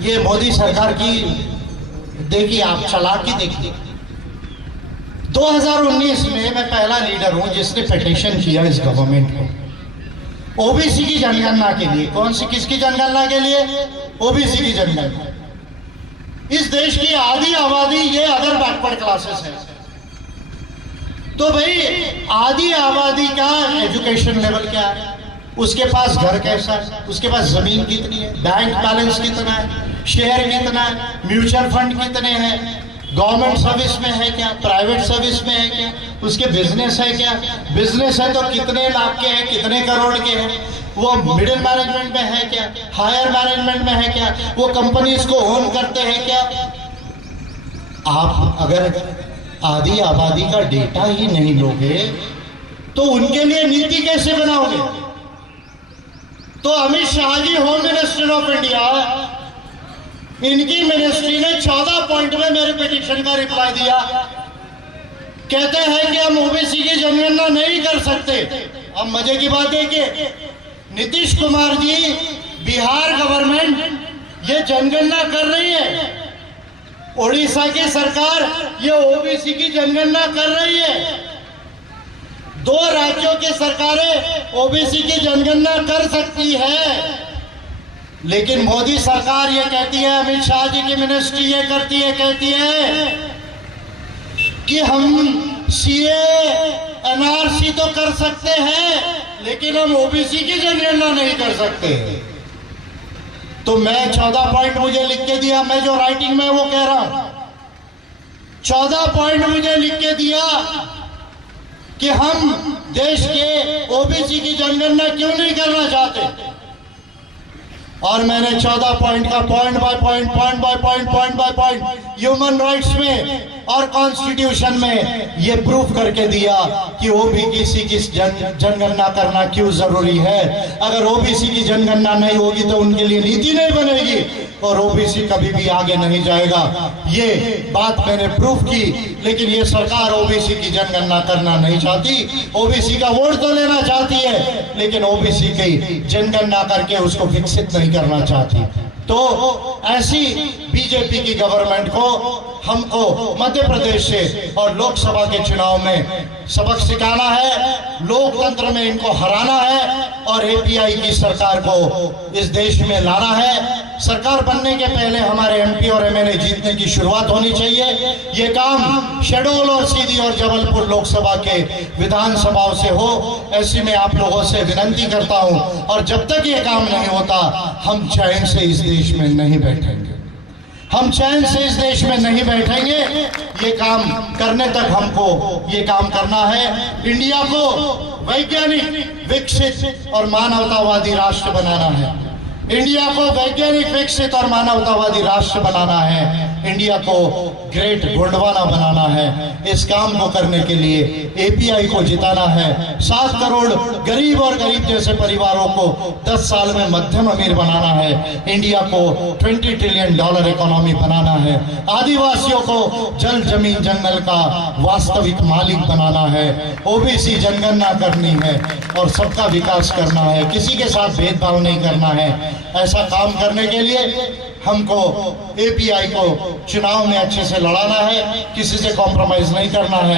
ये मोदी सरकार की देखिए आप चालाकी देखिए। 2019 में मैं पहला लीडर हूं जिसने पिटीशन किया इस गवर्नमेंट को ओबीसी की जनगणना के लिए। कौन सी, किसकी जनगणना के लिए? ओबीसी की जनगणना। इस देश की आधी आबादी ये अदर बैकवर्ड क्लासेस है, तो भाई आधी आबादी का एजुकेशन लेवल क्या है, उसके पास घर कैसा है, उसके पास जमीन कितनी है, बैंक बैलेंस कितना है, शेयर कितना है, म्यूचुअल फंड कितने हैं, गवर्नमेंट सर्विस में है क्या, प्राइवेट सर्विस में है क्या, उसके बिजनेस है क्या, बिजनेस है तो कितने लाख के हैं, कितने करोड़ के हैं, वो मिडिल मैनेजमेंट में है क्या, हायर मैनेजमेंट में है क्या, वो कंपनीज को ओन करते हैं क्या। आप अगर आधी आबादी का डेटा ही नहीं लोगे तो उनके लिए नीति कैसे बनाओगे? तो Amit Shah ji home minister of India, इनकी मिनिस्ट्री ने 14 पॉइंट में मेरे पिटीशन का रिप्लाई दिया। कहते हैं कि हम ओबीसी की जनगणना नहीं कर सकते। अब मजे की बात है कि नीतीश कुमार जी, बिहार गवर्नमेंट ये जनगणना कर रही है, उड़ीसा की सरकार ये ओबीसी की जनगणना कर रही है, 2 राज्यों की सरकारें ओबीसी की जनगणना कर सकती है। लेकिन मोदी सरकार ये कहती है, अमित शाह जी की मिनिस्ट्री ये करती है, कहती है कि हम सीए एनआरसी तो कर सकते हैं लेकिन हम ओबीसी की जनगणना नहीं कर सकते। तो मैं 14 पॉइंट मुझे लिख के दिया, मैं जो राइटिंग में वो कह रहा हूं, 14 पॉइंट मुझे लिख के दिया कि हम देश के ओबीसी की जनगणना क्यों नहीं करना चाहते। और मैंने 14 पॉइंट का point by point, point by point, point by point human rights में और कॉन्स्टिट्यूशन में ये प्रूफ करके दिया कि ओबीसी की जनगणना करना क्यों जरूरी है। अगर ओबीसी की जनगणना नहीं होगी तो उनके लिए नीति नहीं बनेगी और ओबीसी कभी भी आगे नहीं जाएगा। ये बात मैंने प्रूफ की। लेकिन ये सरकार ओबीसी की जनगणना करना नहीं चाहती, ओबीसी का वोट तो लेना चाहती है लेकिन ओबीसी की जनगणना करके उसको विकसित नहीं करना चाहती। तो ऐसी बीजेपी की गवर्नमेंट को हमको मध्य प्रदेश से और लोकसभा के चुनाव में सबक सिखाना है, लोकतंत्र में इनको हराना है और एपीआई की सरकार को इस देश में लाना है। सरकार बनने के पहले हमारे एमपी और एमएलए जीतने की शुरुआत होनी चाहिए। ये काम शहडोल और सीधी और जबलपुर लोकसभा के विधानसभाओं से हो, ऐसी मैं आप लोगों से विनती करता हूं। और जब तक ये काम नहीं होता हम चैन से इस देश में नहीं बैठेंगे, हम चैन से इस देश में नहीं बैठेंगे। ये काम करने तक हमको ये काम करना है। इंडिया को वैज्ञानिक, विकसित और मानवतावादी राष्ट्र बनाना है। इंडिया को वैज्ञानिक, विकसित और मानवतावादी राष्ट्र बनाना है। इंडिया को ग्रेट गोंडवाना बनाना है। इस काम को करने के लिए एपीआई को जिताना है। 7 करोड़ गरीब और गरीब जैसे परिवारों को 10 साल में मध्यम अमीर बनाना है। इंडिया को $20 ट्रिलियन इकोनॉमी बनाना है। आदिवासियों को जल, जमीन, जंगल का वास्तविक मालिक बनाना है। ओबीसी जनगणना करनी है और सबका विकास करना है, किसी के साथ भेदभाव नहीं करना है। ऐसा काम करने के लिए हमको एपीआई को चुनाव में अच्छे से लड़ाना है, किसी से कॉम्प्रोमाइज नहीं करना है।